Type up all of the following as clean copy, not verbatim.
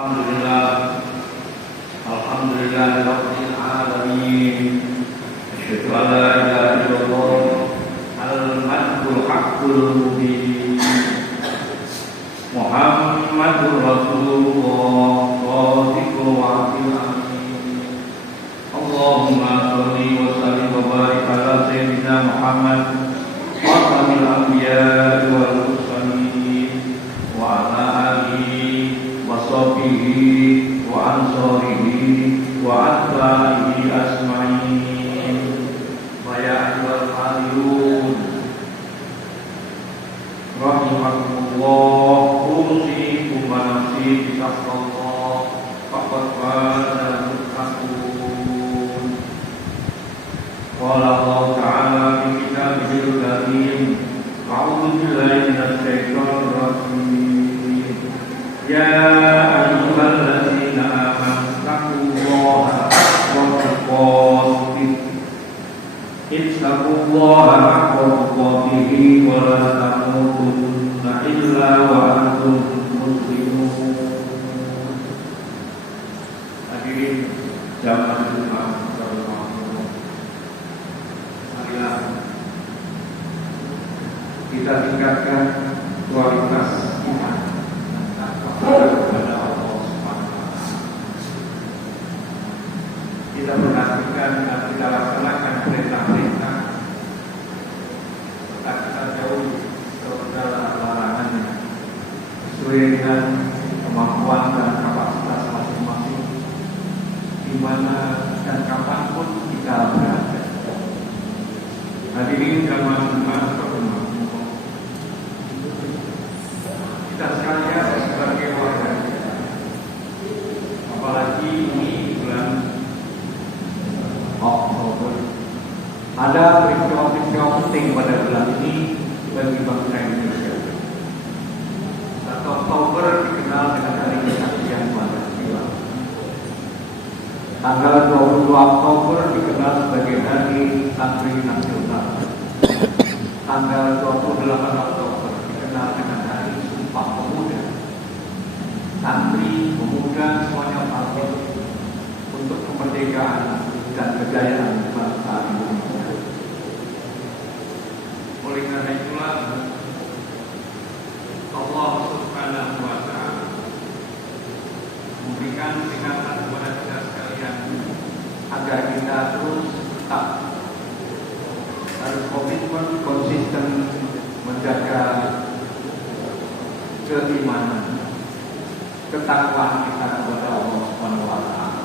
Alhamdulillah, Alhamdulillah Rabbil Alamin. Asyhadu an la ilaha illallah al-haqqul haqqul mubin. Muhammadur Rasulullah shadiqul wa'dil amin. Allahumma shalli wa sallim wa barik ala sayyidina Muhammad khatamil anbiya'i wal mursalin wa ala alihi wa sahbihi wa ansarihi wa atba'ihi asma'in. Wa ya ayyuhal hadirun rahimakumullah, usikum wa nafsi bitaqwallah faqad fazal muttaqun. Qala Allah ta'ala fi kitabihil karim, a'udzu billahi minasy syaithanir rajim. Ya ayyuhalladzina amanu taqullaha ittaqullaha haqqa tuqatih wa la tamutunna illa wa antum muslimun. Hadirin jamaah Jumat, marilah kita tingkatkan kualitas iman kepada Allah Subhanahu wa Ta'ala. Kita perhatikan dan kita laksanakan perintah-perintah, serta kita jauhi larangan-larangannya sesuai dengan kemampuan dan kapasitas masing-masing, di mana dan kapanpun kita berada. Hadirin jamaah Jumat, kita sekalian sebagai warga, apalagi ini bulan Oktober, ada peristiwa-peristiwa penting pada bulan ini bagi bangsa Indonesia. 1 Oktober dikenal dengan Hari Kesaktian Pancasila. Tanggal 22 Oktober dikenal sebagai Hari Santri Nasional. Tanggal 28 Oktober dikenal dengan Hari Sumpah Pemuda. Santri, pemuda, semuanya patuh untuk kemerdekaan dan kejayaan bangsa Indonesia. Oleh karena itulah Allah Subhanahu wa Ta'ala memberikan peringatan kepada kita sekalian agar kita terus tetap harus komitmen konsisten menjaga keimanan, ketakwaan kita kepada Allah Subhanahu wa Ta'ala.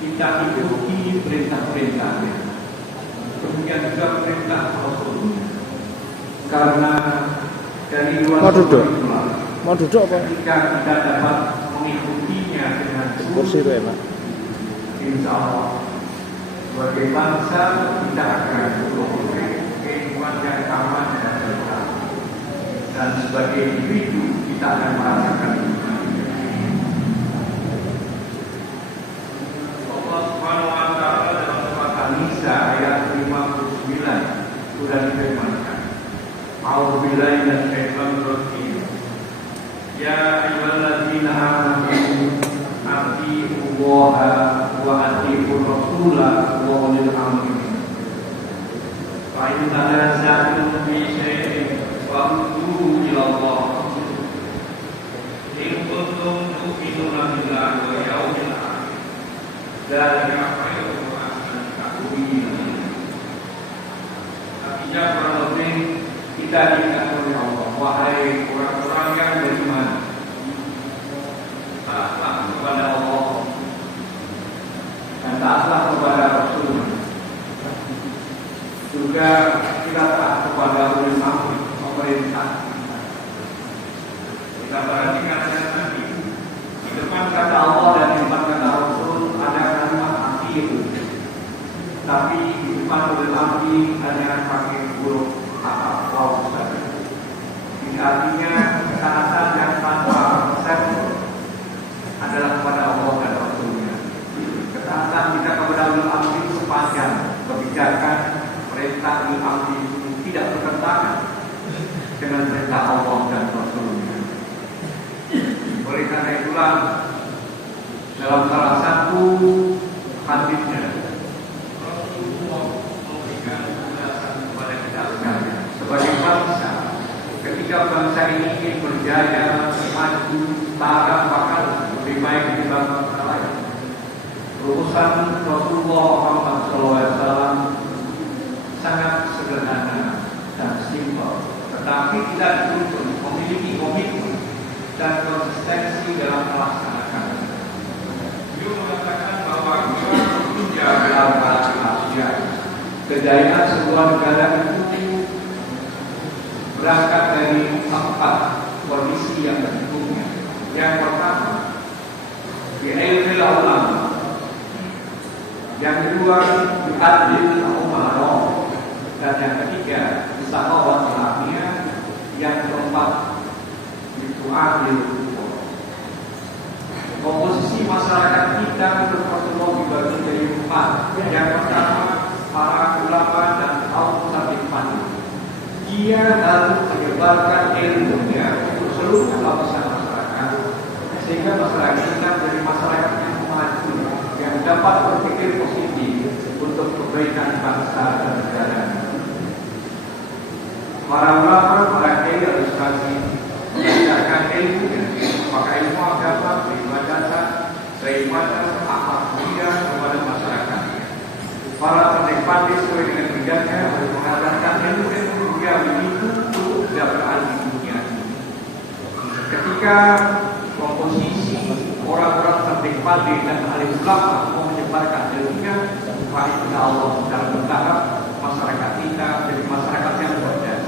Kita ikuti perintah-perintahnya, kemudian juga perintah Rasulnya. Karena dari luar mau duduk apa? Ketika kita dapat mengikutinya dengan kursi itu enak, insya Allah sebagai bangsa kita akan memperoleh kehidupan yang aman dan sejahtera, dan sebagai individu kita akan merasakan ayat 59 sudah difirmankan. A'udzubillahi minasyaitonir rajim. Ya ayyuhalladzina amanu atiiullaha wa atiiur rasulah wa ulil amri minkum. Fa in tanaza'tum fi syai'in farudduhu ila Allah. In kuntum tu'minuna billahi wal yawmil akhir. Dzalika khairun. Artinya kurang lebih kita diingatkan oleh Allah, wahai orang-orang yang beriman, taatlah kepada Allah dan taatlah kepada Rasul. Juga kita taat kepada ulil amri, pemerintah. Kita perhatikan tadi di depan kata Allah dan di depan kata Rasul ada kalimat akhir. Tapi di depan ulil amri hanya pakai huruf atau waw saja. Ini artinya ketaatan yang tanpa konsep adalah kepada Allah dan Rasulnya. Ketaatan kita kepada ulil amri sepanjang kebijakan perintah ulil amri tidak bertentangan dengan perintah Allah dan Rasulnya. Oleh karena itulah dalam salah satu hadisnya memberikan penjelasan kepada kita sekalian sebagai bangsa. Ketika bangsa ini ingin berjaya, maju, setara, bahkan lebih baik dibanding bangsa lain, rumusan Rasulullah Muhammad SAW sangat sederhana dan simpel, tetapi tidak dituntut memiliki komitmen dan konsistensi dalam melaksanakan. Beliau mengatakan bahwa kita bekerja dalam Asia. Kejayaan sebuah negara itu berangkat dari 4 kondisi yang mendukungnya. Yang pertama, bi'ilmil ulama. Yang kedua, bi'adlil umarah. Dan yang ketiga, bisakawat ilmiah. Yang keempat, bitu'adil umur. Komposisi masyarakat kita menurut Rasulullah dibagi dari 4. Yang pertama, para ulama dan kaum santri. Dia harus menyebarkan ilmunya untuk seluruh lapisan masyarakat, sehingga masyarakat kita menjadi masyarakat yang maju, yang dapat berpikir positif untuk kebaikan bangsa dan negara. Para ulama, para kiai harus mengajarkan ilmunya, maka ilmu agama, beribadah, beribadah, akhlak mulia kepada masyarakat. Para pendekar sesuai dengan bidangnya harus mengajarkan ilmu-ilmu yang itu untuk kejagaan di dunia ini. Ketika komposisi orang-orang pendekar dan alim ulama mau menyebarkan ilmunya, maka insya Allah secara bertahap masyarakat kita menjadi masyarakat yang cerdas,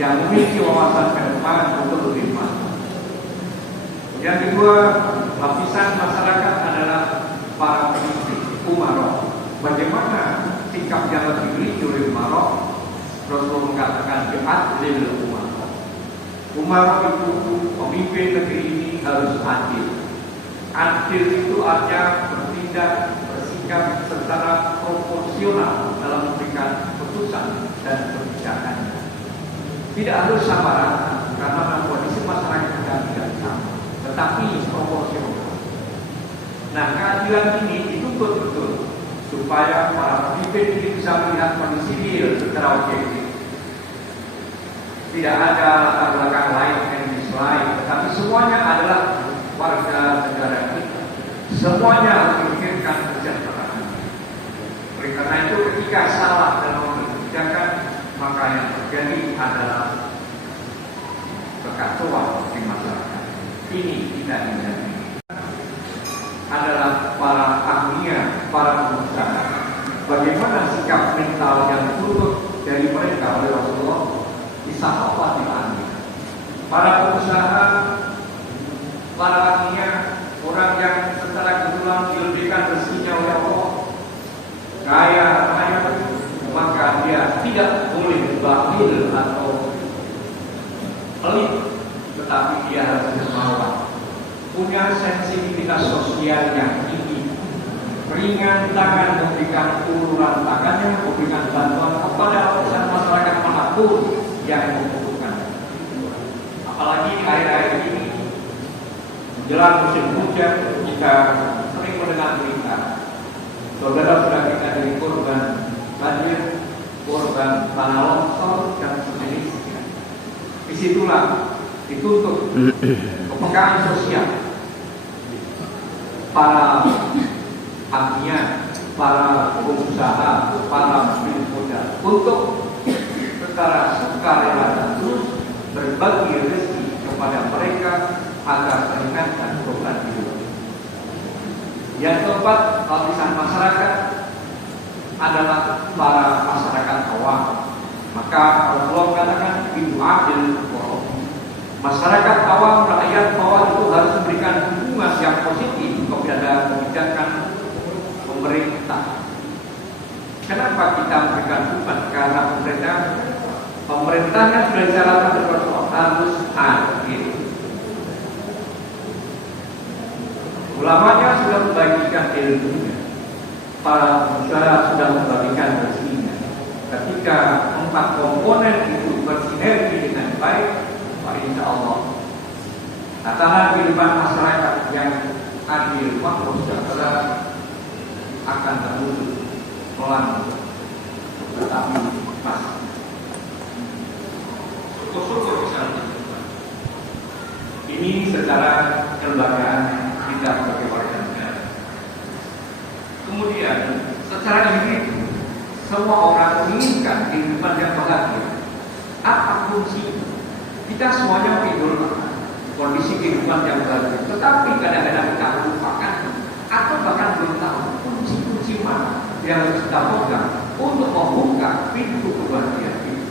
yang memiliki wawasan ke depan untuk lebih maju. Yang kedua, lapisan masyarakat adalah para pemimpin umarah. Bagaimana sikap yang dimiliki oleh umarah? Rasulullah mengatakan bi'adlil umarah. Umarah itu pemimpin negeri ini harus adil. Adil itu artinya bertindak, bersikap secara proporsional dalam memberikan keputusan dan kebijakan. Tidak harus sama rata, karena kondisi masyarakat kita tidak sama, tetapi proporsional. Nah, keadilan ini dituntut betul supaya para pemimpin ini bisa melihat kondisi real secara objektif. Tidak ada latar belakang lain etnis lain, tetapi semuanya adalah warga negara kita. Semuanya harus memikirkan kesejahteraan. Oleh karena itu, ketika salah dalam mengambil kebijakan, maka yang terjadi adalah kekacauan di masyarakat. Ini tidak terjadi. Adalah para ahlinya, para pengusaha. Bagaimana sikap mental yang turut dari mereka oleh Rasulullah? Disahawat ahli. Para pengusaha, para ahlinya, orang yang secara kebetulan dilebihkan rezekinya oleh Allah, kaya raya, maka dia tidak boleh bakhil atau pelit, tetapi dia harus dermawan, punya sensitivitas sosial yang tinggi, ringan tangan memberikan uluran tangannya, memberikan bantuan kepada lapisan masyarakat manapun yang membutuhkan. Apalagi akhir-akhir ini menjelang musim hujan, kita sering mendengar berita saudara sudah kita jadi korban banjir, korban tanah longsor dan sejenisnya. Disitulah dituntut kepekaan sosial para ahlinya, para pengusaha, para pemilik modal untuk secara sukarela dan terus berbagi rezeki kepada mereka agar meringankan beban hidup. Yang keempat, lapisan masyarakat adalah para masyarakat awam. Maka Rasulullah mengatakan bi'adil umur. Masyarakat awam, rakyat bawah itu harus memberikan dukungan yang positif kepada kebijakan pemerintah. Kenapa kita memberikan dukungan? Karena pemerintahnya sudah dijalankan oleh Rasulullah harus adil. Ulamanya sudah membagikan ilmunya, para pengusaha sudah membagikan rezekinya. Ketika 4 komponen itu bersinergi dengan baik, insya Allah tatanan kehidupan masyarakat yang adil, makmur secara individu, semua orang menginginkan kehidupan yang bahagia. Apa kunci? Kita semuanya mengidolakan kondisi kehidupan yang bahagia, tetapi kadang-kadang kita lupakan atau bahkan belum tahu kunci-kunci mana yang harus kita pegang untuk membuka pintu kebahagiaan itu.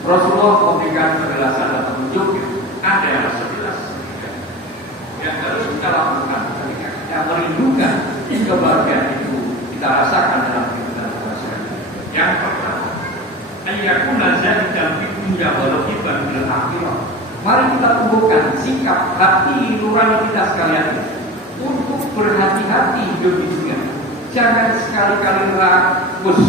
Rasulullah memberikan penjelasan dan petunjuknya. Ada yang 11 yang harus kita lakukan ketika kita merindukan kebahagiaan itu kita rasakan dalam kehidupan sehari-hari. Yang pertama, ayyakuna zahidan fi dunya wa raqiban fil akhirah. Mari kita tumbuhkan sikap hati nurani kita sekalian untuk berhati-hati hidup di dunia. Jangan sekali-kali rakus.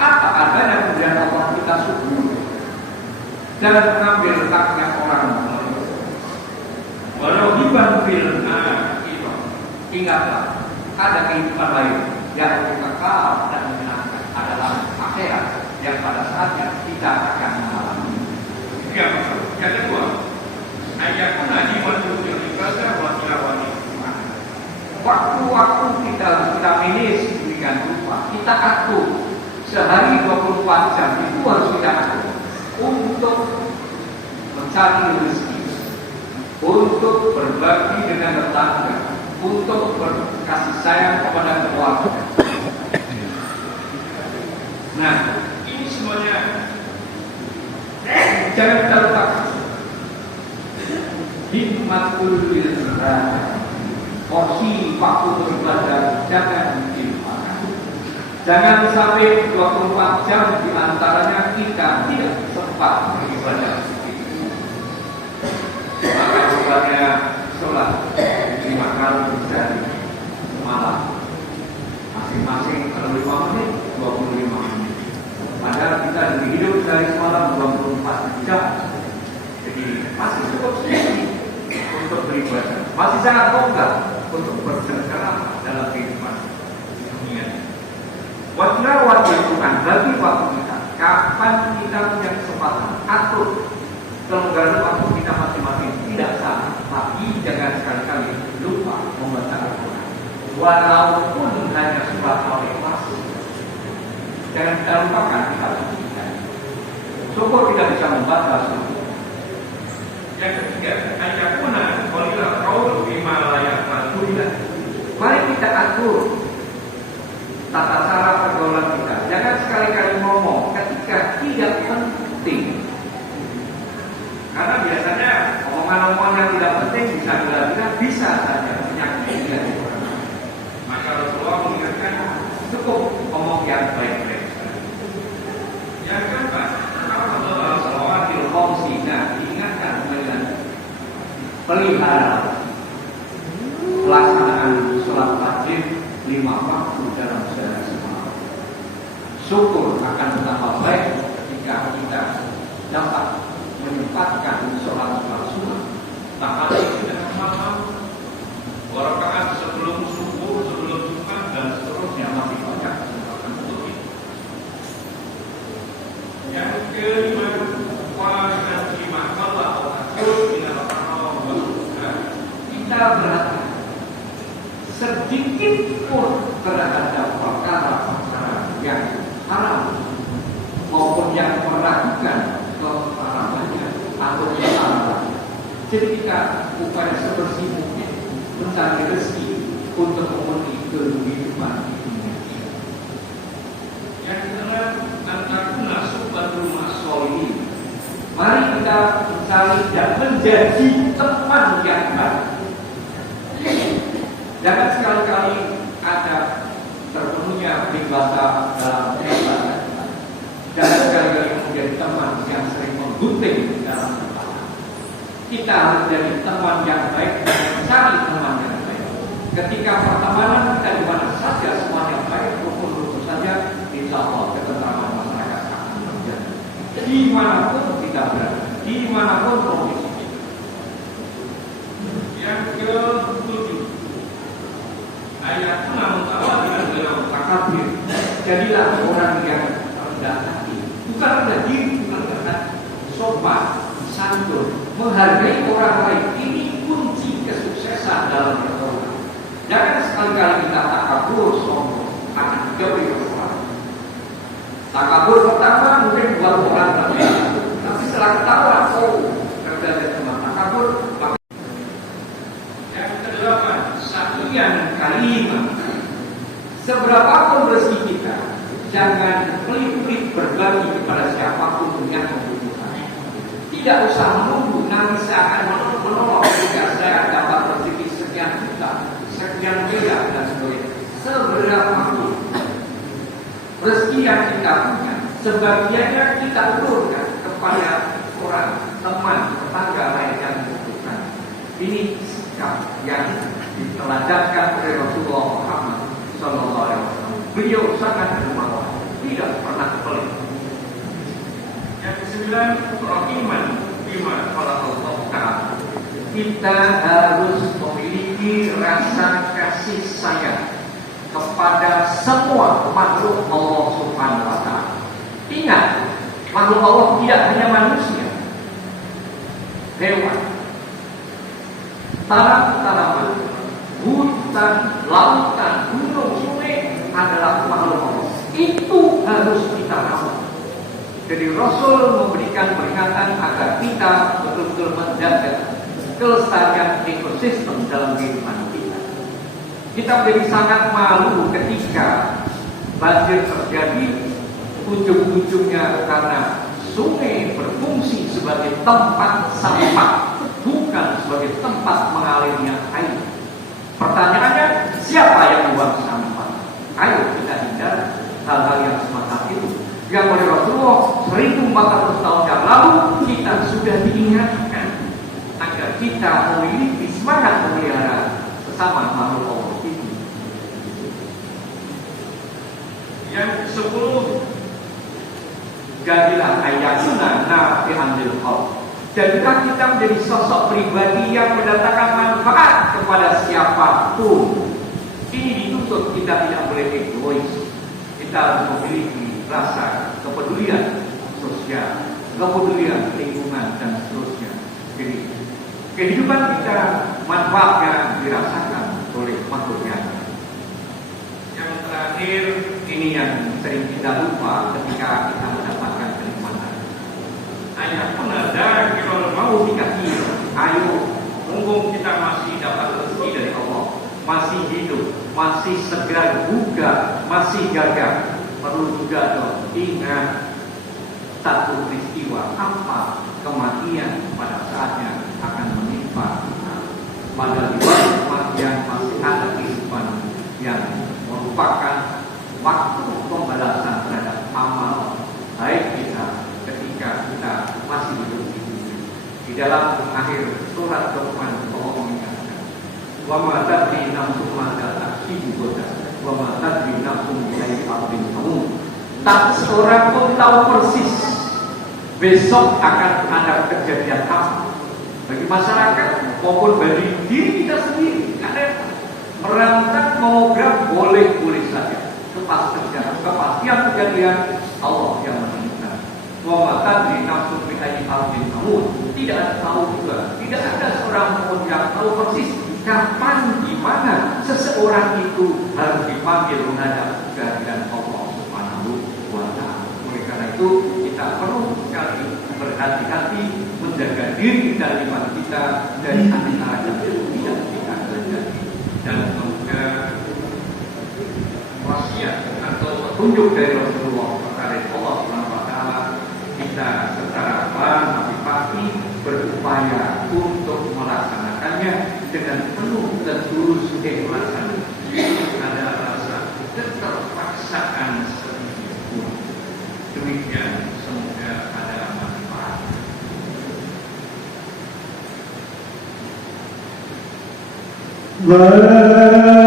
Apa adanya kemudian Allah kita syukur. Jangan mengambil haknya orang lain. Walau hiban fil akhirah. Ingatlah, ada kehidupan lain yang kekal dan menyenangkan adalah akhirat yang pada saatnya kita akan mengalami. Yang kedua, ayatun ajiman tujuh ibadah wa tilawati. Waktu-waktu kita manage demikian rupa, kita atur sehari 24 jam itu harus kita atur untuk mencari rezeki, untuk berbagi dengan tetangga, untuk berkasih sayang kepada keluarga. Nah, ini semuanya jangan kita lupakan. Hikmatul ibadah, porsi waktu beribadah jangan dilupakan. Jangan sampai 24 jam diantaranya kita tidak sempat beribadah. Maka bukannya sholat 5 kali sehari semalam, masing-masing 5 menit, 25 menit. Padahal kita hidup dari semalam 24 jam. Jadi masih cukup sedikit untuk beribadah, masih sangat longgar untuk bercengkerama dalam kehidupan dunia. Wajar Tuhan bagi waktu kita. Kapan kita punya kesempatan atur kelonggaran waktu kita masing-masing tidak salah, tapi jangan sekali-kali lupa membaca Al-Quran. Walaupun hanya surat Al-Ikhlas, jangan kita lupakan kita baca. Syukur kita bisa membaca semua. Yang ketiga, ayakuna qalilan qaul bima la yaquluna. Mari kita atur tata cara pergaulan kita. Jangan sekali-kali ngomong ketika tidak penting. Karena biasanya omongan-omongan yang tidak penting bisa bila-bila bisa saja menyakiti hati orang. Maka Rasulullah mengingatkan cukup ngomong yang baik-baik. Yang keempat, kalau salawatil khamsi, diingatkan dengan pelihara pelaksanaan sholat wajib 5 waktu dalam sehari semalam. Syukur akan betapa baik ketika kita dapat menyempatkan sholat sunnah, tahajud dengan malam, rakaat sebelum subuh, sebelum Jumat dan seterusnya, masih banyak kesempatan untuk itu. Yang kelima, kita berhati sedikit pun terhadap perkara-perkara yang haram maupun yang meragukan keharamannya atau kesalahannya. Jadi kita upaya sebersih mungkin mencari rezeki untuk memenuhi kehidupan ini. Yang kedua, antakuna subatul masolih. Mari kita mencari dan menjadi teman yang baik. Jangan sekali-kali ada terpenuhnya bahasa dalam kehidupan. Jangan sekali-kali menjadi teman yang sering menggunting dalam pertemanan. Kita harus jadi teman yang baik dan mencari teman yang baik. Ketika pertemanan kita di mana saja semuanya baik, rukun-rukun saja, insya Allah ketentraman masyarakat akan terjadi. Dimanapun kita berada, dimanapun profesi kita. Yang ke-7, ayat 6 dengan takabir. Jadilah orang yang rendah hati, bukan rendah diri, bukan rendah sopan, santun, menghargai orang lain. Ini kunci kesuksesan dalam bergaul. Jangan sekali-kali kita takabur Seberapapun rezeki kita, jangan pelit-pelit berbagi kepada siapapun yang membutuhkan. Tidak usah menunggu nanti saya akan menolong jika saya dapat rezeki sekian juta, sekian miliar dan sebagainya. Seberapapun rezeki yang kita punya, sebagiannya kita urutkan kepada orang, teman, tetangga lain yang membutuhkan. Ini sikap yang diteladankan oleh Rasulullah Muhammad SAW. Beliau sangat dermawan, tidak pernah pelit. Yang kesembilan, iman bima qala Allah Ta'ala. Kita harus memiliki rasa kasih sayang kepada semua makhluk Allah Subhanahu wa Ta'ala. Ingat, makhluk Allah tidak hanya manusia, hewan, tanaman, hutan, lautan, gunung, sungai adalah makhluk Allah. Itu harus kita rawat. Jadi Rasul memberikan peringatan agar kita betul-betul menjaga kelestarian ekosistem dalam kehidupan kita. Kita menjadi sangat malu ketika banjir terjadi, ujung-ujungnya karena sungai berfungsi sebagai tempat sampah, bukan sebagai tempat mengalirnya air. Pertanyaannya, siapa yang membuang sampah? Ayo kita hindar hal-hal yang semacam itu. Yang oleh Rasulullah 1400 tahun yang lalu kita sudah diingatkan agar kita memiliki semangat memelihara sesama makhluk Allah itu. Yang 10, jadilah ayatuna nafi'an lil khalq. Jadilah kita menjadi sosok pribadi yang mendatangkan manfaat kepada siapapun. Ini dituntut kita tidak boleh egois. Kita harus memiliki rasa kepedulian sosial, kepedulian lingkungan dan seterusnya. Jadi kehidupan kita manfaatnya dirasakan oleh makhluk yang lain. Yang terakhir, ini yang sering kita lupa ketika kita mendapatkan kenikmatan. Ayat penada kalau mau dikasih, ayo, mumpung kita masih dapat rezeki dari Allah, masih hidup, masih segar bugar, masih gagah, perlu juga dong ingat satu peristiwa apa kematian pada saatnya akan menimpa. Pada kematian masih ada kehidupan yang merupakan waktu pembalasan terhadap amal baik kita ketika kita masih hidup di dunia. Di dalam akhir surat Luqman Allah mengingatkan, wa ma tadri nafsun ma taksibu ghadan wa ma tadri nafsun bi ayyi ardin tamut. Tak seorang pun tahu persis besok akan ada kejadian apa bagi masyarakat maupun bagi diri kita sendiri. Karena merancang program boleh-boleh saja, kepastian kejadian Allah yang menentukan. Wa ma tadri nafsun bi ayyi ardin tamut. Tidak tahu juga, tidak ada seorang pun yang tahu persis kapan, di mana seseorang itu harus dipanggil menghadap kehadiran Allah Subhanahu wa Ta'ala. Oleh karena itu kita perlu sekali berhati-hati menjaga diri dan iman kita dari antara yang tidak kita terjadi. Dan semoga wasiat atau petunjuk dari Rasulullah kepada Allah Subhanahu wa Ta'ala kita secara pagi berupaya untuk melaksanakannya dengan penuh dan tulus keikhlasan. Ada rasa keterpaksaan sedikit pun. Demikian, semoga ada manfaat. La